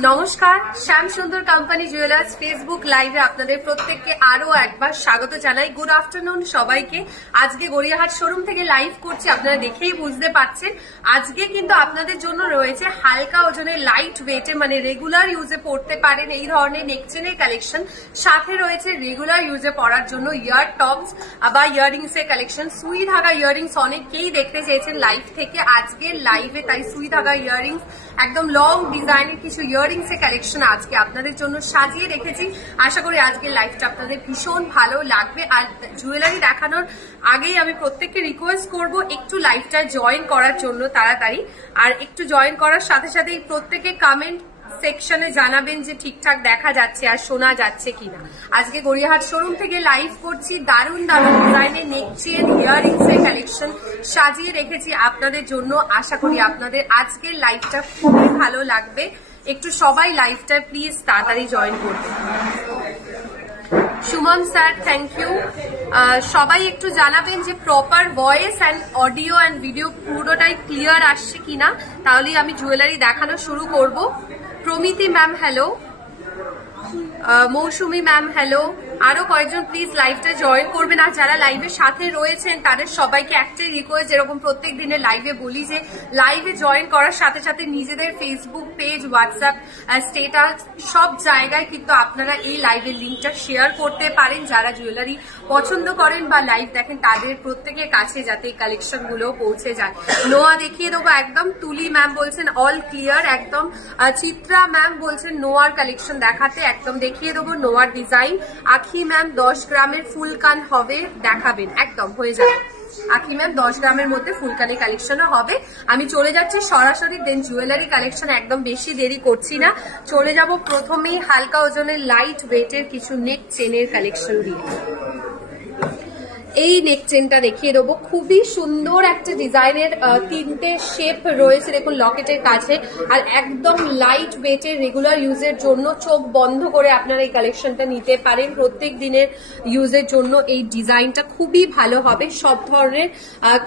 নমস্কার, শ্যাম সুন্দর company jewellers Facebook লাইভে আপনাদের প্রত্যেককে আরো একবার স্বাগত জানাই। গুড আফটারনুন সবাইকে। আজকে গড়িয়াহাট শোরুম থেকে লাইভ করছি, আপনারা দেখেই বুঝতে পারছেন। আজকে কিন্তু আপনাদের জন্য রয়েছে হালকা ওজনের লাইট ওয়েটে, মানে রেগুলার ইউজে পড়তে পারেন এই ধরনের নেকচেনের কালেকশন। সাথে রয়েছে রেগুলার ইউজে পরার জন্য ইয়ার টপস বা ইয়াররিংস এর কালেকশন। সুই ধাগা ইয়াররিংস অনেকেই দেখতে চেয়েছেন লাইভ থেকে, আজকের লাইভে তাই সুই ধাগা ইয়াররিংস একদম লং ডিজাইনের কিছু ইয়াররিংস এর কালেকশন আজকে আপনাদের জন্য সাজিয়ে রেখেছি। আশা করি আজকের লাইভটা আপনাদের ভীষণ ভালো লাগবে। আর জুয়েলারি দেখানোর আগেই আমি প্রত্যেককে রিকোয়েস্ট করব একটু লাইভটা জয়েন করার জন্য তাড়াতাড়ি। আর একটু জয়েন করার সাথে সাথেই প্রত্যেকে কমেন্ট সেকশনে জানাবেন যে ঠিকঠাক দেখা যাচ্ছে আর শোনা যাচ্ছে কিনা। আজকে গড়িয়াহাট শোরুম থেকে লাইভ করছি, দারুণ দারুণ ডিজাইনের নেকচেন ইয়াররিংস এর কালেকশন সাজিয়ে রেখেছি আপনাদের জন্য। আশা করি আপনাদের আজকের লাইভটা খুবই ভালো লাগবে। একটু সবাই লাইভটা প্লিজ তাড়াতাড়ি জয়েন করবেন। Suman sir, thank you. সবাই একটু জানাবেন যে proper voice and audio and video পুরোটাই ক্লিয়ার আসছে কিনা, তাহলেই আমি জুয়েলারি দেখানো শুরু করব। Promiti ma'am hello, Mousumi ma'am hello. আরো কয়েকজন প্লিজ লাইভটা জয়েন করবেন। আর যারা লাইভের সাথে রয়েছেন তাদের সবাইকে একটাই রিকোয়েস্ট, যেরকম প্রত্যেক দিনের লাইভে বলি যে লাইভে জয়েন করার সাথে সাথে নিজেদের ফেসবুক পেজ, হোয়াটসঅ্যাপ স্টেটাস সব জায়গায় কিন্তু আপনারা এই লাইভের লিঙ্কটা শেয়ার করতে পারেন। যারা জুয়েলারি পছন্দ করেন বা লাইভ দেখেন তাদের প্রত্যেকের কাছে যাতে এই কালেকশন গুলো পৌঁছে যায়। নোয়া দেখিয়ে দেবো একদম। তুলি ম্যাম বলছেন অল ক্লিয়ার একদম। চিত্রা ম্যাম বলছেন নোয়ার কালেকশন দেখাতে, একদম দেখিয়ে দেবো নোয়ার ডিজাইন। আখি ম্যাম 10 গ্রামের ফুলকান হবে দেখাবেন, একদম হয়ে যাবে। আখি ম্যাম 10 গ্রামের মধ্যে ফুলকানের কালেকশনও হবে। আমি চলে যাচ্ছি সরাসরি দেন জুয়েলারি কালেকশন, একদম বেশি দেরি করছি না। চলে যাব প্রথমেই হালকা ওজনের লাইট ওয়েটের কিছু নেক চেনের কালেকশন দিয়ে। এই নেক চেনটা দেখিয়ে দেবো, খুবই সুন্দর একটা ডিজাইনের তিনটে শেপ রয়েছে দেখুন লকেটের কাছে, আর একদম লাইট ওয়েটের রেগুলার ইউজের জন্য চোখ বন্ধ করে আপনারা এই কালেকশনটা নিতে পারেন। প্রত্যেক দিনের ইউজের জন্য এই ডিজাইনটা খুবই ভালো হবে। সব ধরনের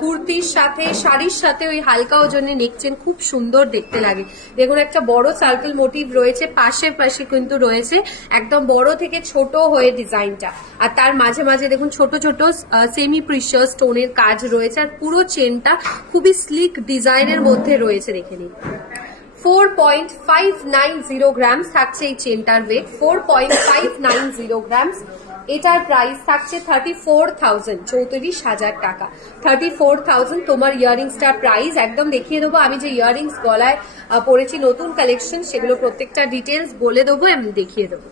কুর্তির সাথে, শাড়ির সাথে ওই হালকা ওজনের নেক চেন খুব সুন্দর দেখতে লাগে। দেখুন একটা বড় সার্কেল মোটিভ রয়েছে, পাশে পাশে কিন্তু রয়েছে একদম বড় থেকে ছোট হয়ে ডিজাইনটা, আর তার মাঝে মাঝে দেখুন ছোট ছোট সেমি প্রিশিয়াস স্টোনের কাজ রয়েছে। আর পুরো চেনটা খুবই স্লিক ডিজাইনের মধ্যে রয়েছে, দেখে নিন। 4.590 গ্রামস থাকছে এই চেনটার ওয়েট, 4.590 গ্রামস। এটার প্রাইস থাকছে 34,000, 34,000 টাকা। 34,000 তোমার ইয়াররিংসটার প্রাইস। একদম দেখিয়ে দেবো আমি যে ইয়াররিংস গলায় পরেছি নতুন কালেকশন, সেগুলো প্রত্যেকটা ডিটেলস বলে দেবো, আমি দেখিয়ে দেবো।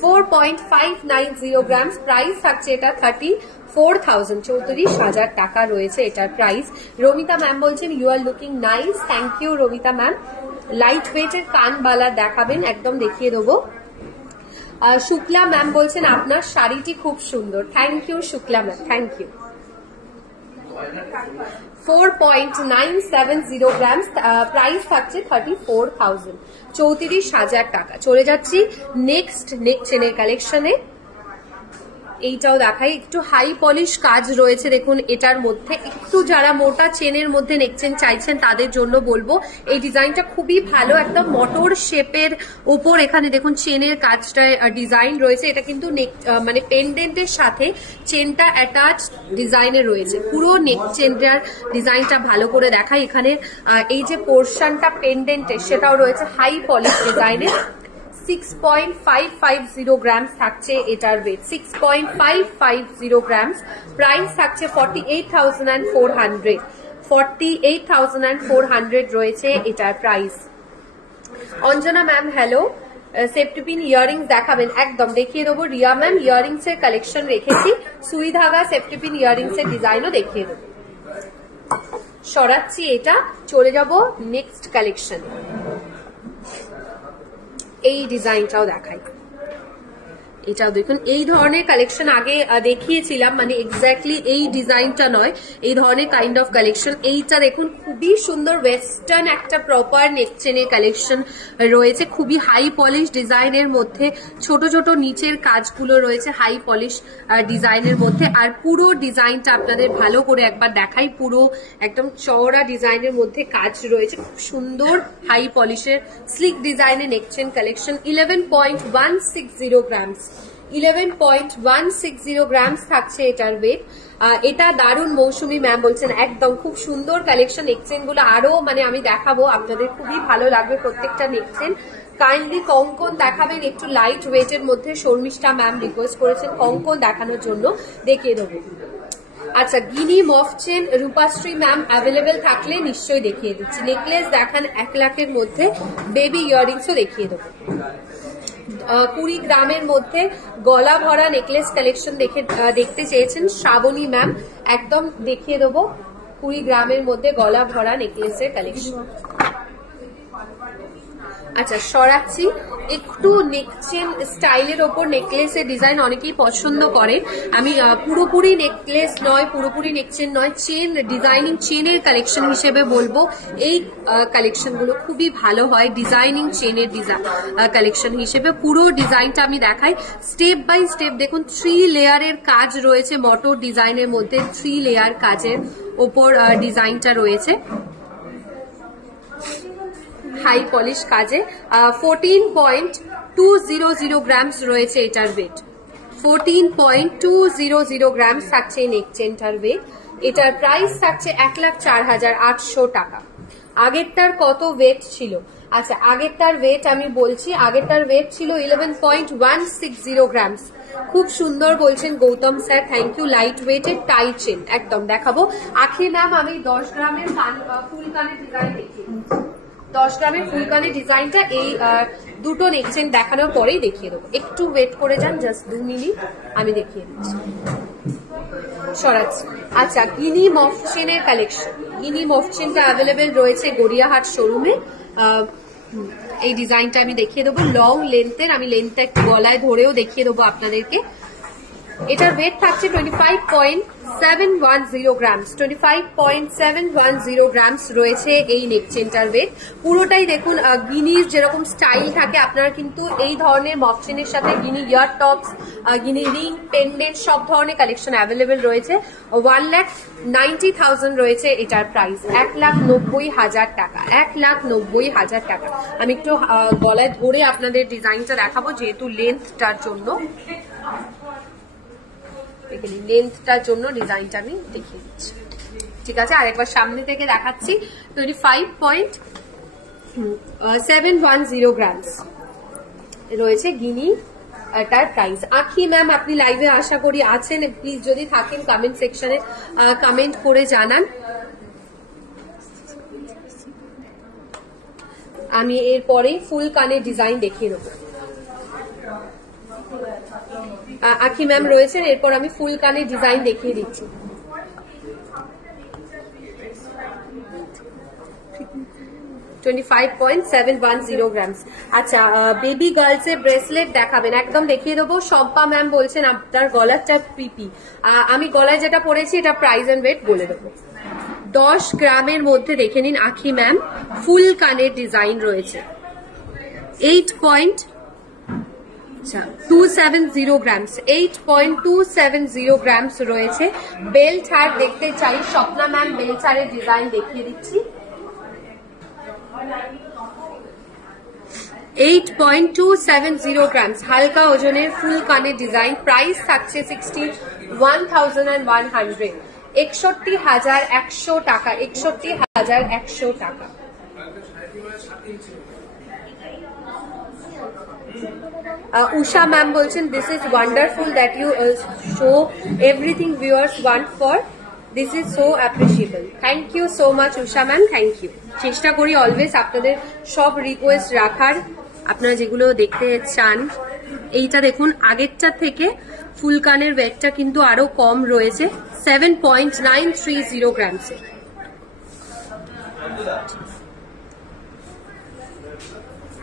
4.590 গ্রামস প্রাইস থাকছে এটা 34,000, 34,000 টাকা রয়েছে এটার প্রাইস। রমিতা ম্যাম বলছেন you are looking nice, thank you Romita ma'am. Light ওয়েটের কানবালা দেখাবেন, একদম দেখিয়ে দেবো। শুক্লা ম্যাম বলছেন আপনার শাড়িটি খুব সুন্দর, thank you Shukla ma'am, thank you. 4.970 grams price থাকছে 34,000, 34,000 টাকা। চলে যাচ্ছি নেক্সট নেক চেনের কালেকশনে। এইটাও দেখাই, একটু হাই পলিশ কাজ রয়েছে দেখুন এটার মধ্যে। একটু যারা মোটা চেনের মধ্যে নেকচেন চাইছেন তাদের জন্য বলবো এই ডিজাইনটা খুবই ভালো। একদম মটর শেপের উপর এখানে দেখুন চেনের কাজটা ডিজাইন রয়েছে। এটা কিন্তু মানে পেন্ডেন্টের সাথে চেনটা অ্যাটাচ ডিজাইনে রয়েছে। পুরো নেক চেনটার ডিজাইনটা ভালো করে দেখাই। এখানে এই যে পোর্শনটা পেন্ডেন্টের সেটাও রয়েছে হাই পলিশ ডিজাইনের। 6.550 গ্রামস থাকছে এটার ওয়েট, 6.550 গ্রামস। প্রাইস থাকছে 48,400, 48,400 রয়েছে এটার price. Anjana ma'am hello, safety pin earrings দেখাবেন, একদম দেখিয়ে দেবো। রিয়া ম্যাম ইয়াররিংস এর কালেকশন রেখেছি, সুই ধাগা সেফটি পিন ইয়াররিংস এর ডিজাইনও দেখিয়ে দেবো। সরাচ্ছি এটা, চলে যাব নেক্সট কালেকশন। এই ডিজাইনটাও দেখাই, এটাও দেখুন, এই ধরনের কালেকশন আগে দেখিয়েছিলাম, মানে এক্স্যাক্টলি এই ডিজাইনটা নয়, এই ধরনের কাইন্ড অফ কালেকশন। এইটা দেখুন খুবই সুন্দর ওয়েস্টার্ন একটা প্রপার নেক চেনের কালেকশন রয়েছে, খুবই হাই পলিশ ডিজাইনের মধ্যে, ছোট ছোট নিচের কাজগুলো রয়েছে হাই পলিশ ডিজাইনের মধ্যে। আর পুরো ডিজাইনটা আপনাদের ভালো করে একবার দেখাই, পুরো একদম চওড়া ডিজাইনের মধ্যে কাজ রয়েছে, খুব সুন্দর হাই পলিশের স্লিক ডিজাইনের নেক চেন কালেকশন। 11.160 গ্রামস, 11.160 গ্রামস থাকছে এটার ওয়েট। এটা দারুণ মৌসুমী ম্যাম বলছেন, একদম খুব সুন্দর কালেকশন। নেকচেন গুলো আরো মানে আমি দেখাবো, আপনাদের খুবই ভালো লাগবে প্রত্যেকটা নেকচেন। কাইন্ডলি কঙ্কন দেখাবেন একটু লাইট ওয়েটের মধ্যে, শর্মিষ্ঠা ম্যাম রিকোয়েস্ট করেছেন কঙ্কন দেখানোর জন্য, দেখিয়ে দেবো। আচ্ছা, গিনি মফ চেন রূপাশ্রী ম্যাম অ্যাভেলেবেল থাকলে নিশ্চয়ই দেখিয়ে দিচ্ছি। নেকলেস দেখান 1 লাখের মধ্যে, বেবি ইয়াররিংসও দেখিয়ে দেবো। 20 গ্রামের মধ্যে গলা ভরা নেকলেস কালেকশন দেখতে চেয়েছেন শ্রাবণী ম্যাম, একদম দেখিয়ে দেবো। 20 গ্রামের মধ্যে গলা ভরা নেকলেসের কালেকশন। আচ্ছা, সরাচ্ছি একটু নেকচেন স্টাইলের ওপর নেকলেসের ডিজাইন অনেকেই পছন্দ করে। আমি পুরোপুরি নেকলেস নয়, পুরোপুরি নেকচেন নয়, চেন ডিজাইনিং চেনের কালেকশন হিসেবে বলবো। এই কালেকশনগুলো খুবই ভালো হয় ডিজাইনিং চেনের কালেকশন হিসেবে। পুরো ডিজাইনটা আমি দেখাই স্টেপ বাই স্টেপ। দেখুন 3 লেয়ারের কাজ রয়েছে, মটর ডিজাইনের মধ্যে 3 লেয়ার কাজের ওপর ডিজাইনটা রয়েছে হাই পলিশ কাজে। 14.200 গ্রামস রয়েছে এটার ওয়েট, 14.200 গ্রামস থাকছে এই নেকচেনটার ওয়েট। এটার প্রাইস থাকছে 1,04,800 টাকা। আগেরটার কত ওয়েট ছিল? আচ্ছা, আগেরটার ওয়েট আমি বলছি, আগেরটার ওয়েট ছিল 11.160 গ্রামস। খুব সুন্দর বলছেন Goutam sir, thank you. Light ওয়েটের টাই চেন একদম দেখাবো। আখি ম্যাম আমি 10 গ্রামের ফুল কানের ডিজাইন দেখিয়ে 10 গ্রামের ফুলকানি ডিজাইনটা এই দুটো নেকচেন দেখানোর পরেই দেখিয়ে দেবো। একটু ওয়েট করে যান, জাস্ট 2 মিনিট, আমি দেখিয়ে দিচ্ছি। সরাচ্ছি। আচ্ছা, গিনি মফচেনের কালেকশন, গিনি মফচেনটা অ্যাভেলেবেল রয়েছে গড়িয়াহাট শোরুমে। এই ডিজাইনটা আমি দেখিয়ে দেবো লং লেন্থের, আমি লেন্থটা একটু গলায় ধরেও দেখিয়ে দেবো আপনাদেরকে। এটার ওয়েট থাকছে 25.710 গ্রামস, 25.710 গ্রামস রয়েছে এই নেকচেনটার ওয়েট। পুরোটাই দেখুন গিনির যেরকম স্টাইল থাকে, আপনারা কিন্তু এই ধরনের মফচেনের সাথে গিনি ইয়ার টপস, গিনি রিং, পেন্ডেন্ট সব ধরনের কালেকশন অ্যাভেলেবেল রয়েছে। 1,90,000 রয়েছে এটার প্রাইস, 1,90,000 টাকা, 1,90,000 টাকা। আমি একটু গলায় ধরে আপনাদের ডিজাইনটা দেখাবো যেহেতু লেন্থটার জন্য, লেন্থটার জন্য ডিজাইনটা আমি দেখিয়ে দিচ্ছি। ঠিক আছে, আরেকবার সামনে থেকে দেখাচ্ছি। 25.710 গ্রামস রয়েছে গিনি তার প্রাইস। আখি ম্যাম আপনি লাইভে আশা করি আছেন, প্লিজ যদি থাকেন কমেন্ট সেকশনে কমেন্ট করে জানান। আমি এরপরেই ফুল কানের ডিজাইন দেখিয়ে দেবো। আখি ম্যাম রয়েছেন, এরপর আমি ফুল কানের ডিজাইন দেখিয়ে দিচ্ছি। 25.710 গ্রামস। আচ্ছা, বেবি গার্লস এর ব্রেসলেট দেখাবেন, একদম দেখিয়ে দেবো। শম্পা ম্যাম বলছেন আপনার গলারটা পিপি, আমি গলায় যেটা পরেছি এটা প্রাইস এন্ড ওয়েট বলে দেবো। 10 গ্রামের মধ্যে দেখে নিন আখি ম্যাম, ফুল কানের ডিজাইন রয়েছে। 8.270 গ্রামস, 8.270 গ্রামস রয়েছে। বেল্ট হার দেখতে চাই, স্বপ্না ম্যাম বেল্ট হারের ডিজাইন দেখিয়ে দিচ্ছি। 8.270 গ্রামস, হালকা ওজনের ফুল কানের ডিজাইন। প্রাইস থাকছে 61,100, 61,100 টাকা, 61,100 টাকা। Usha ma'am বলছেন this is wonderful that you show everything viewers want for, this is so appreciable, thank you so much Usha ma'am, thank you। চেষ্টা করি অলওয়েজ আপনাদের সব রিকোয়েস্ট রাখার, আপনারা যেগুলো দেখতে চান। এইটা দেখুন আগেরটা থেকে ফুল কানের ওয়েটটা কিন্তু আরো কম রয়েছে, 7.930 গ্রামসে।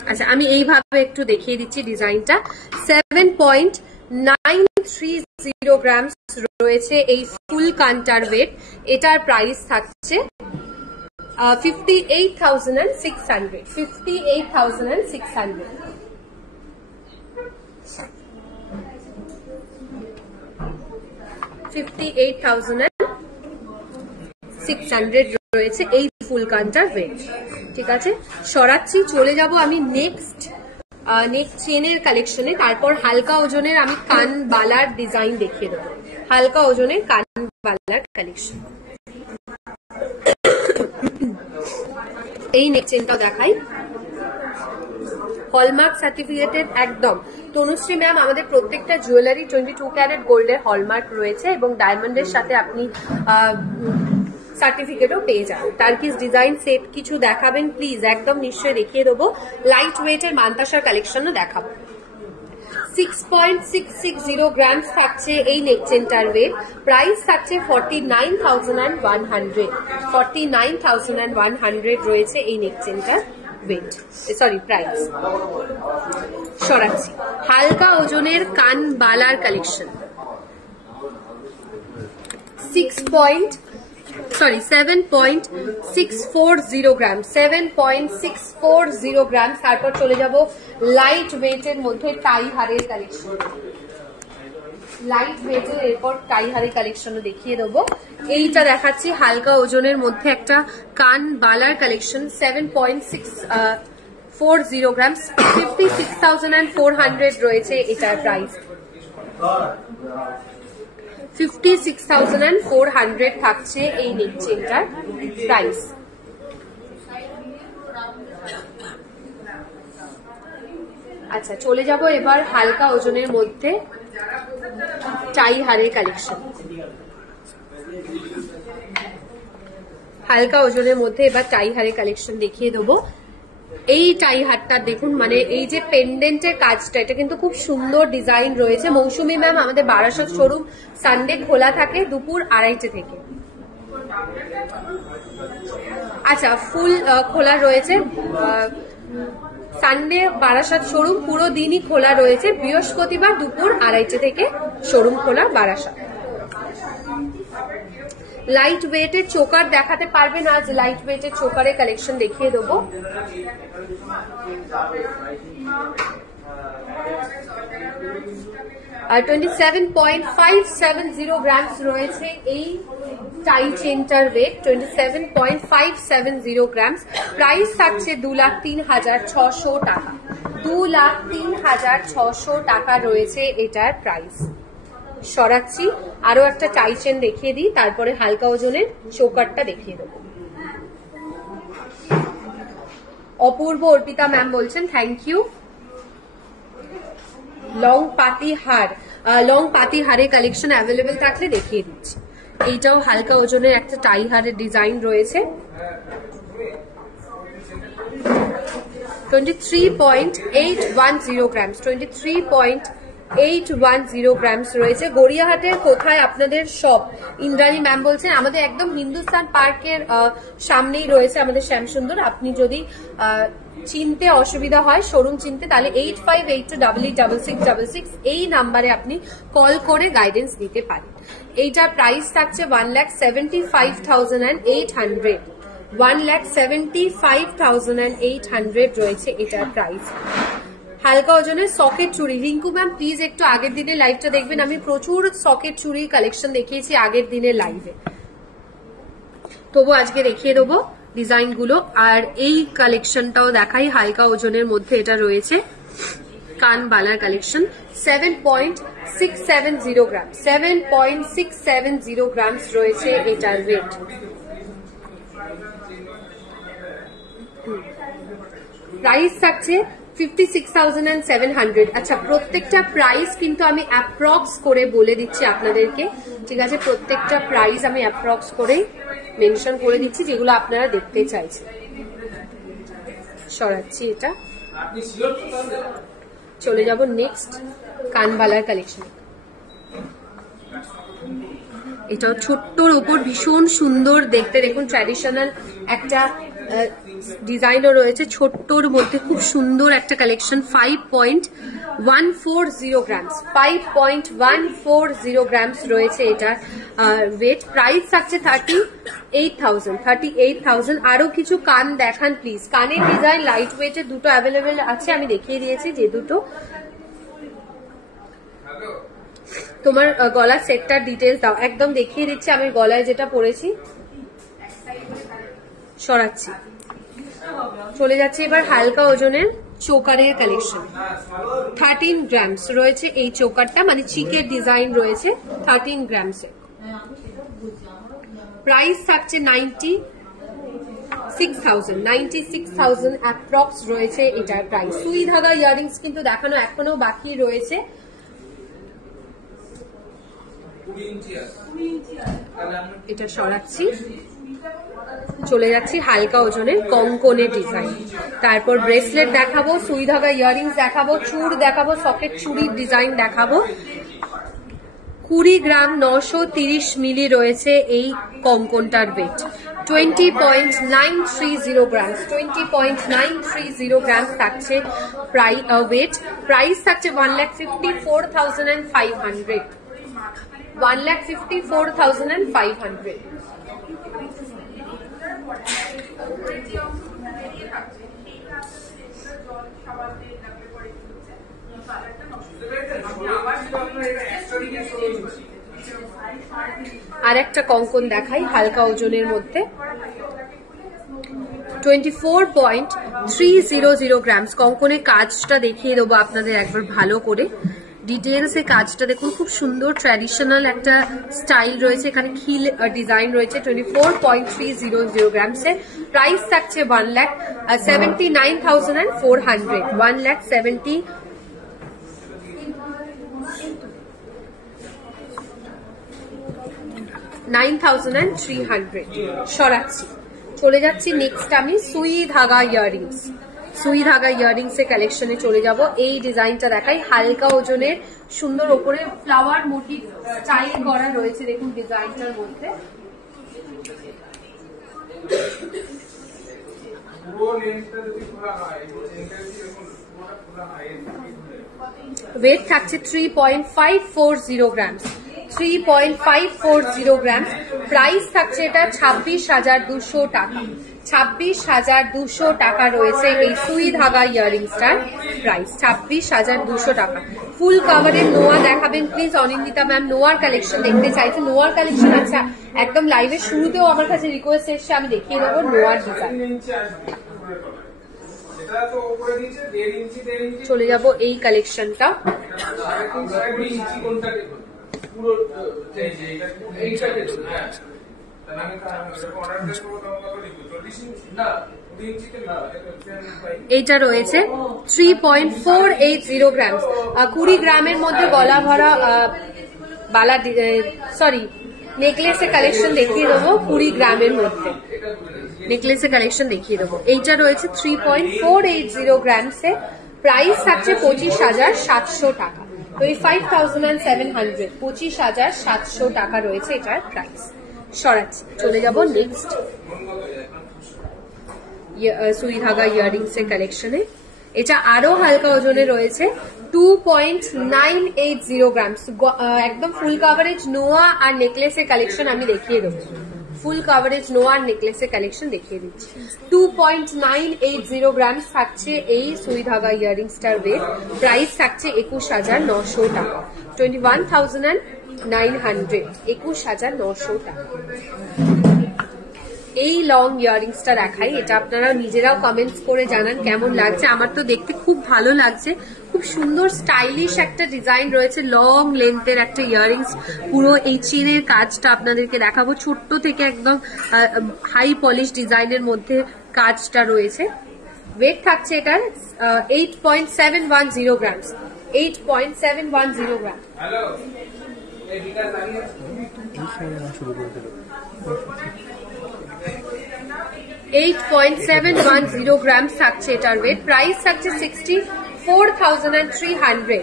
আচ্ছা, আমি এইভাবে একটু দেখিয়ে দিচ্ছি ডিজাইনটা। 7.930 930 গ্রামস রয়েছে এই ফুল কান্টার ওয়েট। এটার প্রাইস থাকছে 58,600। 58,600। 58,600 রয়েছে এই ফুল কান্টার ওয়েট। ঠিক আছে, সরাচ্ছি। চলে যাব আমি নেক্সট নেক চেনের কালেকশনে। তারপর হালকা ওজনের আমি কান বালার ডিজাইন দেখিয়ে দেবো। হালকা ওজনের কান বালার কালেকশন। এই নেক চেনটাও দেখাই, হলমার্ক সার্টিফিকেটেড একদম। তনুশ্রী ম্যাম, আমাদের প্রত্যেকটা জুয়েলারি 22 ক্যারেট গোল্ডের হলমার্ক রয়েছে এবং ডায়মন্ডের সাথে আপনি সার্টিফিকেটও পেয়ে যাবেন। টার্কিশ ডিজাইন সেট কিছু দেখাবেন প্লিজ? একদম নিশ্চয়ই দেখিয়ে দেবো। লাইট ওয়েটের মান্তাসার কালেকশনও দেখাবো। 6.660 গ্রামস থাকছে এই নেক চেনটার ওয়েট। প্রাইস থাকছে 49,100। 49,100 রয়েছে এই নেক চেনটার ওয়েট, সরি প্রাইস। সরাচ্ছি। হালকা ওজনের কান বালার কালেকশন। 7.640 গ্রাম। 7.640 গ্রাম। তারপর চলে যাব লাইট ওয়েটের মধ্যে টাই হারের কালেকশন। লাইট ওয়েটের এরপর টাই হারের কালেকশনও দেখিয়ে দেবো। এইটা দেখাচ্ছি হালকা ওজনের মধ্যে একটা কান বালার কালেকশন। 7.640 গ্রাম। 56,400 রয়েছে এটার প্রাইস। 56,400 থাকছে এই নেক চেনটার প্রাইস। আচ্ছা, চলে যাব এবার হালকা ওজনের মধ্যে টাই হারের কালেকশন। হালকা ওজনের মধ্যে এবার টাই হারের কালেকশন দেখিয়ে দেবো। এই টাই হারটা দেখুন, মানে এই যে পেন্ডেন্টের কাজটা, এটা কিন্তু খুব সুন্দর ডিজাইন রয়েছে। মৌসুমী ম্যাম, আমাদের বারাসাত শোরুম সানডে খোলা থাকে দুপুর 2:30 থেকে। আচ্ছা, ফুল খোলা রয়েছে। সানডে বারাসাত শোরুম পুরো দিনই খোলা রয়েছে। বৃহস্পতিবার দুপুর 2:30 থেকে শোরুম খোলা বারাসাত। লাইট ওয়েটের চোকার দেখাতে পারবেন আজ? লাইট ওয়েটের চোকারের কালেকশন দেখিয়ে দেবো। আর 27.570 গ্রামস রয়েছে এই টাই চেনটার ওয়েট। 27.570 গ্রামস। প্রাইস থাকছে 2,03,600 টাকা। 2,03,600 টাকা রয়েছে এটার প্রাইস। সরাচ্ছি। আরো একটা টাই চেন দেখিয়ে দিই, তারপরে হালকা ওজনের চোকারটা দেখিয়ে দেবো। অপূর্ব অর্পিতা ম্যাম বলছেন থ্যাংক ইউ। লং পাতি হার, লং পাতি হারের কালেকশন অ্যাভেলেবেল থাকলে দেখিয়ে দিচ্ছি। এইটাও হালকা ওজনের একটা টাই হারের ডিজাইন রয়েছে। 23.810 গ্রামস। 23.810 গ্রামস রয়েছে। গড়িয়াহাটের কোথায় আপনাদের শপ? ইন্দ্রাণী ম্যাম বলছেন আমাদের একদম হিন্দুস্তান পার্কের সামনেই রয়েছে আমাদের শ্যামসুন্দর। আপনি যদি চিনতে অসুবিধা হয়, শোরুম চিনতে, তাহলে 8582886666 এই নাম্বারে আপনি কল করে গাইডেন্স দিতে পারেন। এইটার প্রাইস থাকছে 1,75,800। 1,75,800 রয়েছে এটার প্রাইস। হালকা ওজনের সকেট চুড়ি। রিঙ্কু ম্যাম প্লিজ একটু আগের দিনের লাইভটা দেখবেন। আমি প্রচুর সকেট চুড়ির কালেকশন দেখিয়েছি আগের দিনের লাইভে, তবু আজকে দেখিয়ে দেবো ডিজাইন গুলো। আর এই কালেকশনটাও দেখাই, হালকা ওজনের মধ্যে এটা রয়েছে কান বালার কালেকশন। 7.670 গ্রাম। 7.670 গ্রামস রয়েছে এটার ওয়েট। প্রাইস থাকছে 56,700। আচ্ছা, প্রত্যেকটা প্রাইস কিন্তু আমি অ্যাপ্রক্স করে বলে দিচ্ছি আপনাদেরকে, ঠিক আছে? প্রত্যেকটা প্রাইস আমি অ্যাপ্রক্স করে মেনশন করে দিচ্ছি যেগুলো আপনারা দেখতে চাইছেন। সরাচ্ছি এটা। চলে যাব নেক্সট কানবালার কালেকশন। এটাও ছোট্টর ওপর ভীষণ সুন্দর দেখতে। দেখুন ট্র্যাডিশনাল একটা ডিজাইনও রয়েছে ছোট্টর মধ্যে, খুব সুন্দর একটা কালেকশন। 5.140 গ্রামস, 5.140 গ্রামস রয়েছে এটার ওয়েট। প্রাইস থাকছে 38,000। আরো কিছু কান দেখান প্লিজ। কানের ডিজাইন লাইট ওয়েটের দুটো অ্যাভেলেবেল আছে, আমি দেখিয়ে দিয়েছি যে দুটো। তোমার গলার সেটটার ডিটেলস দাও। একদম দেখিয়ে দিচ্ছি আমি গলায় যেটা পরেছি। সরাচ্ছি, চলে যাচ্ছে এবার হালকা ওজনের চোকারের কালেকশন। 13 গ্রামস রয়েছে এই চোকারটা, মানে চিকের ডিজাইন রয়েছে 13 গ্রামসে। প্রাইস থাকছে 96,000 অ্যাপ্রক্স রয়েছে এটার প্রাইস। সুই ধাগা ইয়ারিংস কিন্তু দেখানো এখনো বাকি রয়েছে। এটা সরাচ্ছি, চলে যাচ্ছি হালকা ওজনের কঙ্কনের ডিজাইন। তারপর ব্রেসলেট দেখাবো, সুই ধাগা ইয়ারিংস দেখাবো, চুড় দেখাবো, সকেট চুড়ির ডিজাইন দেখাবো। 20 গ্রাম 930 মিলি রয়েছে এই কঙ্কনটার ওয়েট। 20.930 গ্রামস, 20.930 গ্রামস থাকছে ওয়েট। প্রাইস থাকছে 1,54,500, 1,54,500। আর একটা কঙ্কন দেখাই হালকা ওজনের মধ্যে। 24.300 গ্রামস। কঙ্কনের কাজটা দেখিয়ে দেবো আপনাদের একবার ভালো করে ডিটেলস। এ কাজটা দেখুন, খুব সুন্দর ট্র্যাডিশনাল একটা স্টাইল রয়েছে এখানে, খিল ডিজাইন রয়েছে। 24.300 গ্রামসে। প্রাইস থাকছে 1,79,400, 1,79,300। সরাচ্ছি, চলে যাচ্ছি নেক্সট আমি সুই ধাগা ইয়ারিংস। সুই ধাগা ইয়ারিংস এর কালেকশনে চলে যাব। এই ডিজাইনটা দেখাই, হালকা ওজনের সুন্দর ওপরে ফ্লাওয়ার মোটিভ স্টাইল করা রয়েছে দেখুন ডিজাইনটার মধ্যে। ওয়েট থাকছে 3.540 গ্রামস, 3.540 গ্রামস। প্রাইস থাকছে এটা 26,200 টাকা, 26,200 টাকা রয়েছে এই সুই ধাগা ইয়ারিংসটার প্রাইস। 26,200 টাকা। ফুল কাভারের নোয়া দেখাবেন প্লিজ অনিন্দিতা ম্যাম। নোয়ার কালেকশন দেখতে চাইছে, নোয়ার কালেকশন আছে একদম লাইভের শুরুতেও আমার কাছে রিকোয়েস্ট এসছে, আমি দেখিয়ে দেবো নোয়ার ডিজাইন। চলে যাব এই কালেকশনটা। এইটা রয়েছে 3.480 গ্রামস। 20 গ্রামের মধ্যে গলা ভরা বালা, সরি নেকলেসের কালেকশন দেখিয়ে দেবো। 20 গ্রামের মধ্যে নেকলেসের কালেকশন দেখিয়ে দেবো। এইটা রয়েছে 3.480 গ্রামসে। প্রাইস থাকছে 25,700 টাকা, 25,700, 25,700 টাকা রয়েছে এটার প্রাইস। সরাচ্ছি, চলে যাব নেক্সট সুই ধাগা ইয়ারিংস এর কালেকশনে। এটা আরো হালকা ওজনে রয়েছে 2.980 গ্রামস। একদম ফুল কাভারেজ নোয়া আর নেকলেসের কালেকশন আমি দেখিয়ে দেবো। ফুল কাভারেজ নোয়া আর নেকলেসের কালেকশন দেখিয়ে দিচ্ছি। 2.980 গ্রামস থাকছে এই সুই ধাগা ইয়ারিংসটার ওয়েট। প্রাইস থাকছে 21,900 টাকা, 21,900, 21,900 টাকা। এই লং ইয়ারিংসটা দেখাই, এটা আপনারা নিজেরাও কমেন্টস করে জানান কেমন লাগছে। আমার তো দেখতে খুব ভালো লাগছে, খুব সুন্দর স্টাইলিশ একটা ডিজাইন রয়েছে, লং লেন্থের একটা ইয়ারিংস। পুরো এই চেনের কাজটা আপনাদেরকে দেখাবো, ছোট্ট থেকে একদম হাই পলিশ ডিজাইনের মধ্যে কাজটা রয়েছে। ওয়েট থাকছে এটার 8.710 গ্রামস, 8.710 গ্রাম। 8.710 গ্রাম থাকছে এটার ওয়েট। প্রাইস থাকছে 64,300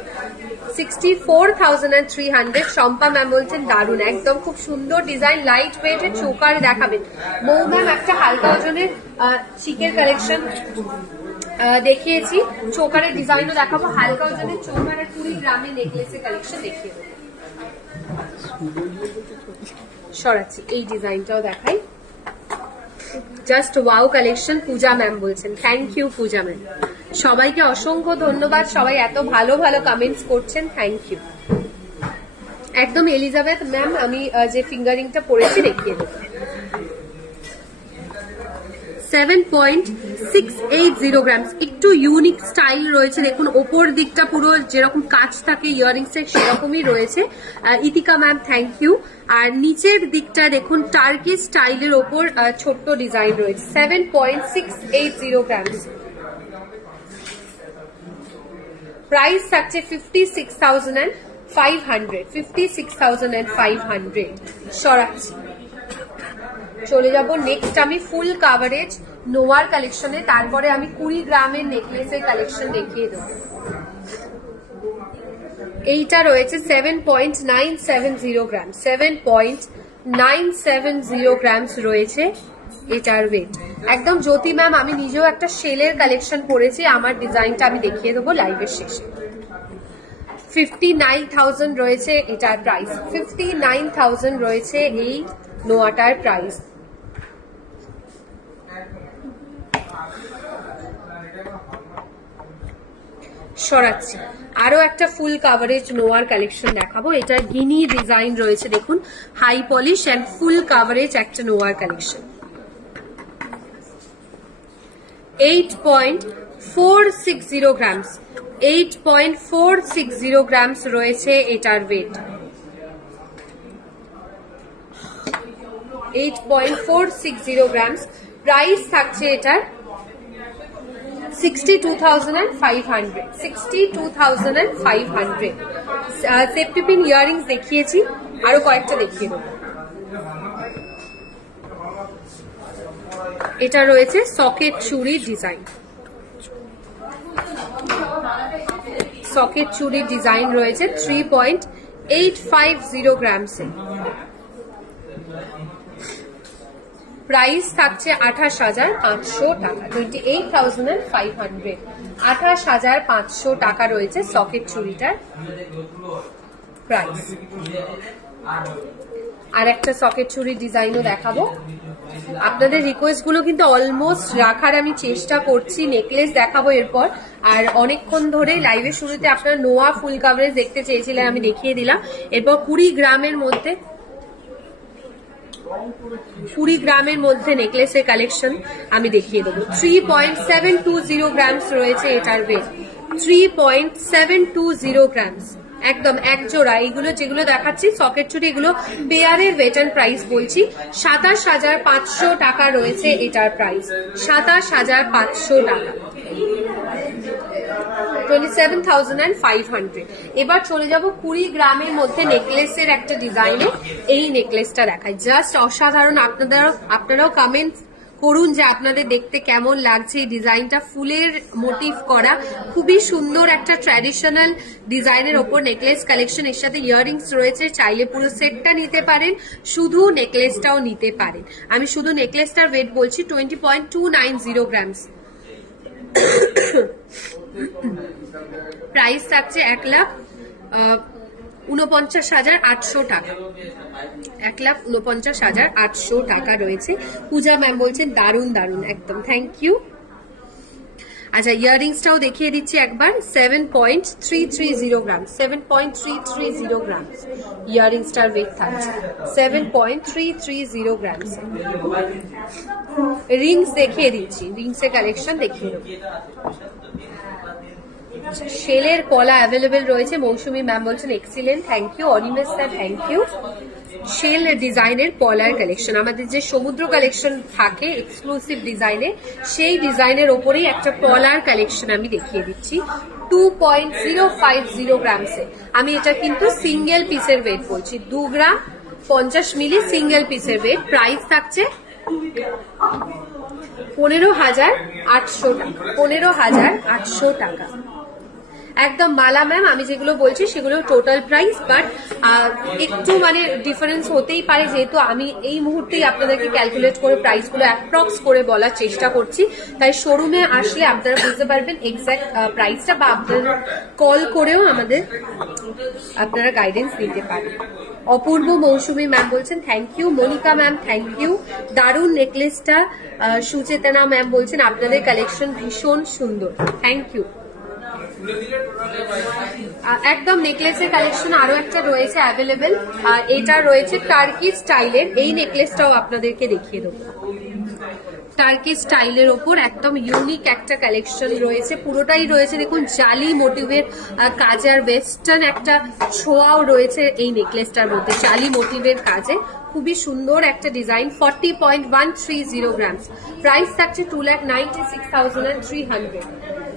64,300 শম্পা ম্যাম বলছেন দারুন, একদম খুব সুন্দর ডিজাইন, লাইট ওয়েটের চোকার দেখাবেন। মৌ ম্যাম একটা হালকা ওজনের চিকের কালেকশন দেখিয়েছি, চোকারের ডিজাইনও দেখাবো, হালকা ওজনের চোকার আর 20 গ্রামের নেকলেসের কালেকশন দেখিয়ে দেবো। সরাচ্ছি, এই ডিজাইনটাও দেখাই, জাস্ট ওয়াও কালেকশন। পূজা ম্যাম বলছেন, থ্যাংক ইউ পূজা ম্যাম। সবাইকে অসংখ্য ধন্যবাদ, সবাই এত ভালো ভালো কমেন্টস করছেন, থ্যাংক ইউ। একদম এলিজাবেথ ম্যাম আমি যে ফিঙ্গারিংটা পরেছি দেখিয়ে দেবো। 7.680 গ্রাম, একটু ইউনিক স্টাইল রয়েছে, দেখুন ওপর দিকটা পুরো যেরকম কাজ থাকে ইয়ারিংস এর সেরকমই রয়েছে। Itika ma'am thank you. আর নিচের দিকটা দেখুন টার্কি স্টাইলের ওপর ছোট্ট ডিজাইন রয়েছে। 7.680 গ্রাম, প্রাইস থাকছে 56,500 56,500। সরাচ্ছি, চলে যাব নেক্সট আমি ফুল কাভারেজ নোয়ার কালেকশনে, তারপরে আমি 20 গ্রামের নেকলেসের কালেকশন দেখিয়ে দেবো। এইটা রয়েছে 7.970 গ্রাম, 7.970 গ্রামস রয়েছে এটার ওয়েট। একদম জ্যোতি ম্যাম আমি নিজেও একটা শেলের কালেকশন পরেছি, আমার ডিজাইনটা আমি দেখিয়ে দেবো লাইভের শেষে। 59,000 রয়েছে এটার প্রাইস, 59,000 রয়েছে এই নোয়াটার প্রাইস। সরাচ্ছি, আরো একটা ফুল কাভারেজ নোয়ার কালেকশন দেখাবো। এটা গিনি ডিজাইন রয়েছে, দেখুন high polish and full coverage একটা নোয়ার কালেকশন। 8.460 গ্রামস, 8.460 গ্রামস রয়েছে এটার ওয়েট। 8.460 গ্রামস, প্রাইস থাকছে এটার 62,500 62,500। সেফটি পিন ইয়ারিংস দেখিয়েছি, আরো কয়েকটা দেখিয়ে দেবো। এটা রয়েছে সকেট চুড়ি ডিজাইন, সকেট চুড়ি ডিজাইন রয়েছে 3.850 গ্রামসে। প্রাইস থাকছে 28,500 টাকা, 28,500। 28,500 টাকা রয়েছে সকেট চুড়িটার প্রাইস। আর একটা সকেট চুড়ির ডিজাইনও দেখাবো। আপনাদের রিকোয়েস্ট গুলো কিন্তু অলমোস্ট রাখার আমি চেষ্টা করছি। নেকলেস দেখাবো এরপর, আর অনেকক্ষণ ধরে লাইভের শুরুতে আপনারা নোয়া ফুল কাভারেজ দেখতে চেয়েছিলেন, আমি দেখিয়ে দিলাম। এরপর 20 গ্রামের মধ্যে 20 গ্রামের মধ্যে নেকলেসের কালেকশন আমি দেখিয়ে দেবো। 3.720 গ্রামস রয়েছে এটার ওয়েট, 3.720 গ্রামস, একদম এক জোড়া। এইগুলো যেগুলো দেখাচ্ছি সকেট চুড়ি, এগুলো পেয়ারের ওয়েট এন্ড প্রাইস বলছি। 27,500 টাকা রয়েছে এটার প্রাইস, 27,500 টাকা, 27,500। এবার চলে যাব 20 গ্রামের মধ্যে নেকলেসের একটা ডিজাইনে। এই নেকলেসটা দেখাই, জাস্ট অসাধারণ। আপনারাও কমেন্ট করুন যে আপনাদের দেখতে কেমন লাগছে এই ডিজাইনটা। ফুলের মোটিভ করা, খুবই সুন্দর একটা ট্র্যাডিশনাল ডিজাইনের ওপর নেকলেস কালেকশন। এর সাথে ইয়াররিংস রয়েছে, চাইলে পুরো সেটটা নিতে পারেন, শুধু নেকলেসটাও নিতে পারেন। আমি শুধু নেকলেসটার ওয়েট বলছি, 20.290 গ্রামস। প্রাইস থাকছে 1,49,800 টাকা, 1,49,800 টাকা রয়েছে। পূজা ম্যাম বলছেন দারুন দারুন, একদম থ্যাংক ইউ। আচ্ছা, ইয়াররিংসটাও দেখিয়ে দিচ্ছি একবার। 7.330 গ্রাম, 7.330 গ্রাম ইয়াররিংসটার ওয়েট থাকছে, 7.330 গ্রাম। রিংস দেখিয়ে দিচ্ছি, রিংসের কালেকশন দেখিয়ে দেবো। শেলের পলা অ্যাভেলেবেল রয়েছে। মৌসুমী ম্যাম বলছেন excellent, thank you. Animesh sir thank you. Shell ডিজাইনের পলার কালেকশন, আমাদের যে সমুদ্র কালেকশন থাকে এক্সক্লুসিভ ডিজাইনে, সেই ডিজাইনের ওপরেই একটা পলার কালেকশন আমি দেখিয়ে দিচ্ছি। 2.050 গ্রামসে। আমি এটা কিন্তু সিঙ্গেল পিসের ওয়েট বলছি, 2 গ্রাম 50 মিলি সিঙ্গেল পিসের ওয়েট। প্রাইস থাকছে 15,800 টাকা, 15,800 টাকা, একদম মালা ম্যাম, আমি যেগুলো বলছি সেগুলো টোটাল প্রাইস, বাট একটু মানে ডিফারেন্স হতেই পারে, যেহেতু আমি এই মুহূর্তেই আপনাদেরকে ক্যালকুলেট করে প্রাইসগুলো অ্যাপ্রক্স করে বলার চেষ্টা করছি। তাই শোরুমে আসলে আপনারা বুঝতে পারবেন এক্সাক্ট প্রাইসটা, বা আপনারা কল করেও আপনারা গাইডেন্স নিতে পারেন। অপূর্ব মৌসুমী ম্যাম বলছেন thank you. Monika ma'am thank you, দারুণ নেকলেসটা। সুচেতনা ম্যাম বলছেন আপনাদের কালেকশন ভীষণ সুন্দর, থ্যাংক ইউ। একদম নেকলেসের কালেকশন আরো একটা রয়েছে অ্যাভেলেবেল, এটা রয়েছে টার্কি স্টাইলের, এই নেকলেসটাও আপনাদেরকে দেখিয়ে দেবো। টার্কি স্টাইলের ওপর একদম ইউনিক একটা কালেকশন রয়েছে, পুরোটাই রয়েছে দেখুন জালি মোটিভের কাজ, আর ওয়েস্টার্ন একটা ছোঁয়াও রয়েছে এই নেকলেসটার মধ্যে জালি মোটিভের কাজে। খুবই সুন্দর একটা ডিজাইন, 40.130 গ্রামস। প্রাইস থাকছে 2,96,300,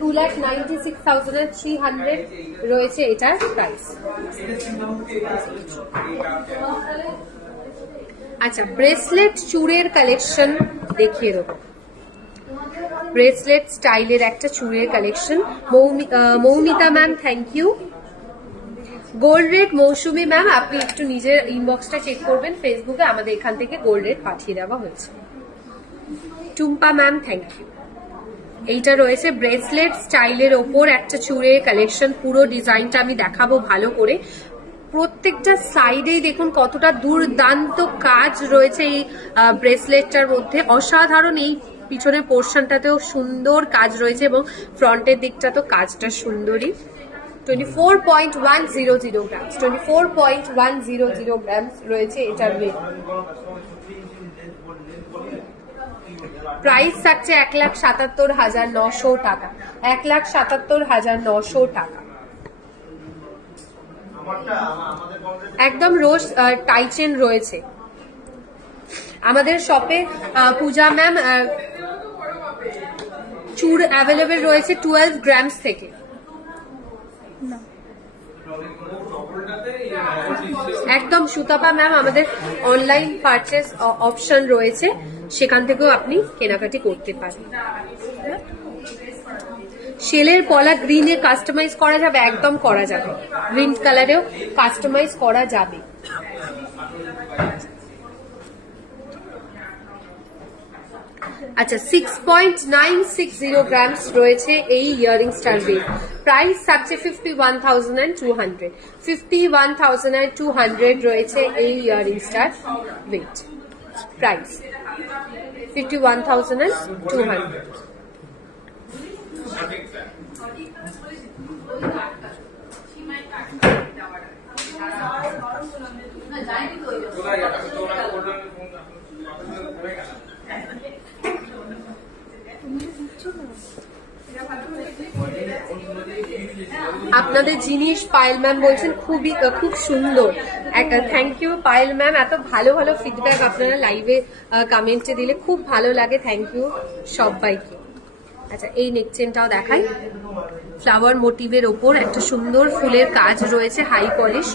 2,96,300 রয়েছে এটার প্রাইস। আচ্ছা, ব্রেসলেট চূড়ের কালেকশন দেখিয়ে দেবো। ব্রেসলেট স্টাইলের একটা চূড়ের collection. Moumita ma'am thank you. Gold rate Mousumi ma'am, আপনি একটু নিজের ইনবক্সটা চেক করবেন ফেসবুকে, আমাদের এখান থেকে গোল্ড রেট পাঠিয়ে দেওয়া হয়েছে। Tumpa ma'am thank you. এইটা রয়েছে ব্রেসলেট স্টাইলের ওপর একটা চূড়ের কালেকশন, পুরো ডিজাইনটা আমি দেখাবো ভালো করে। প্রত্যেকটা সাইডেই দেখুন কতটা দুর্দান্ত কাজ রয়েছে এই ব্রেসলেটটার মধ্যে, অসাধারণ। এই পিছনের পোর্শনটাতেও সুন্দর কাজ রয়েছে এবং ফ্রন্টের দিকটা তো কাজটা সুন্দরই। 24.100 গ্রামস, 24.100 গ্রামস রয়েছে এটার ওয়েট। প্রাইস থাকছে 1,77,900 টাকা, 1,77,900 টাকা। একদম রোজ টাইচেন রয়েছে আমাদের শপে। পূজা ম্যাম, চূড় অ্যাভেলেবেল রয়েছে 12 গ্রামস থেকে। একদম সুতাপা ম্যাম, আমাদের অনলাইন পারচেস অপশন রয়েছে, সেখান থেকেও আপনি কেনাকাটি করতে পারেন। শেলের পলা গ্রিনে কাস্টমাইজ করা যাবে, একদম করা যাবে, গ্রিন কালারেও কাস্টমাইজ করা যাবে। আচ্ছা, 6.960 গ্রামস রয়েছে এই ইয়ারিংসটার ওয়েট। প্রাইস থাকছে 51,200, 51,200 রয়েছে এই ইয়ারিংসটার ওয়েট। প্রাইস 51,200। আপনাদের জিনিস পায়েল ম্যাম বলছেন খুব সুন্দর, থ্যাংক ইউ পায়েল ম্যাম। এত ভালো ভালো ফিডব্যাক আপনারা লাইভে কমেন্টে দিলে খুব ভালো লাগে, থ্যাংক ইউ সবাইকে। আচ্ছা, এই নেক চেনটাও দেখাই, ফ্লাওয়ার মোটিভের ওপর একটা সুন্দর ফুলের কাজ রয়েছে, হাই পলিশ,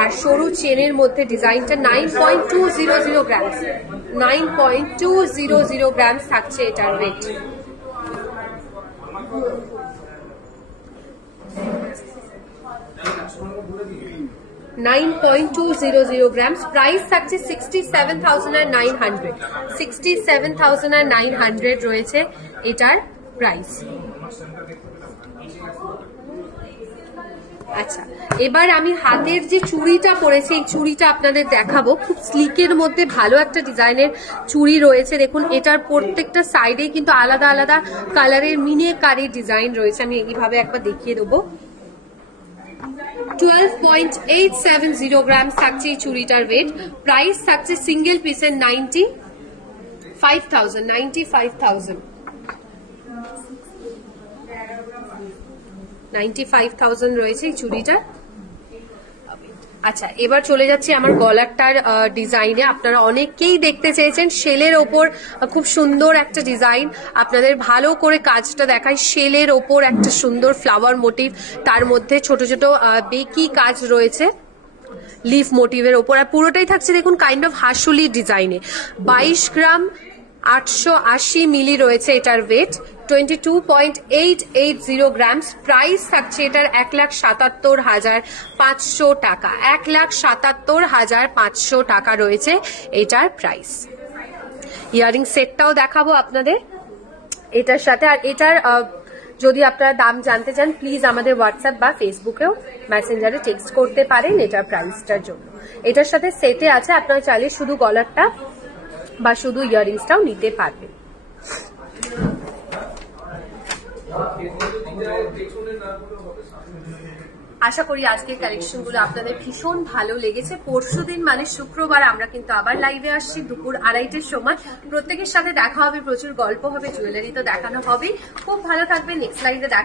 আর সরু চেনের মধ্যে ডিজাইনটা। 9.200 গ্রামস, 9.200 গ্রামস থাকছে এটার ওয়েট। গ্রামস। প্রাইস থাকছে 67,900, 67,900 রয়েছে এটার প্রাইস। আচ্ছা, এবার আমি হাতের যে চুড়িটা পরেছি, এই চুড়িটা আপনাদের দেখাবো। খুব স্লিকের মধ্যে ভালো একটা ডিজাইনের চুড়ি রয়েছে, দেখুন এটার প্রত্যেকটা সাইডে কিন্তু আলাদা আলাদা কালারের মিনিয়েকারি ডিজাইন রয়েছে। আমি এইভাবে একবার দেখিয়ে দেবো। 12.870 গ্রাম থাকছে এই চুড়িটার ওয়েট। প্রাইস থাকছে সিঙ্গেল পিসের 95,000, 95,000 রয়েছে এই চুড়িটা। আচ্ছা, এবার চলে যাচ্ছে আমার গলারটার ডিজাইনে। আপনারা অনেকেই দেখতে চেয়েছেন শেলের ওপর খুব সুন্দর একটা ডিজাইন, আপনাদের ভালো করে কাজটা দেখায়। শেলের ওপর একটা সুন্দর ফ্লাওয়ার মোটিভ, তার মধ্যে ছোট ছোট বেকি কাজ রয়েছে লিফ মোটিভের ওপর, আর পুরোটাই থাকছে দেখুন কাইন্ড অফ হাসুলি ডিজাইনে। 22 গ্রাম 880 মিলি রয়েছে এটার ওয়েট, 22.880 গ্রামস। প্রাইস থাকছে এটার 1,77,500 টাকা। 1,77,500 টাকা রয়েছে এটার প্রাইস। ইয়ারিং সেটটাও দেখাবো আপনাদের এটার সাথে। আর এটার যদি আপনারা দাম জানতে চান প্লিজ আমাদের হোয়াটসঅ্যাপ বা ফেসবুকেও মেসেঞ্জারে টেক্সট করতে পারেন এটার প্রাইসটার জন্য। এটার সাথে সেটে আছে, আপনারা চাইলে শুধু গলারটা বা শুধু ইয়ারিংসটাও নিতে পারবেন। আশা করি আজকের কালেকশনগুলো আপনাদের ভীষণ ভালো লেগেছে। পরশুদিন মানে শুক্রবার আমরা কিন্তু আবার লাইভে আসছি দুপুর 2:30টার সময়। প্রত্যেকের সাথে দেখা হবে, প্রচুর গল্প হবে, জুয়েলারি তো দেখানো হবে। খুব ভালো থাকবে, নেক্সট লাইভে দেখা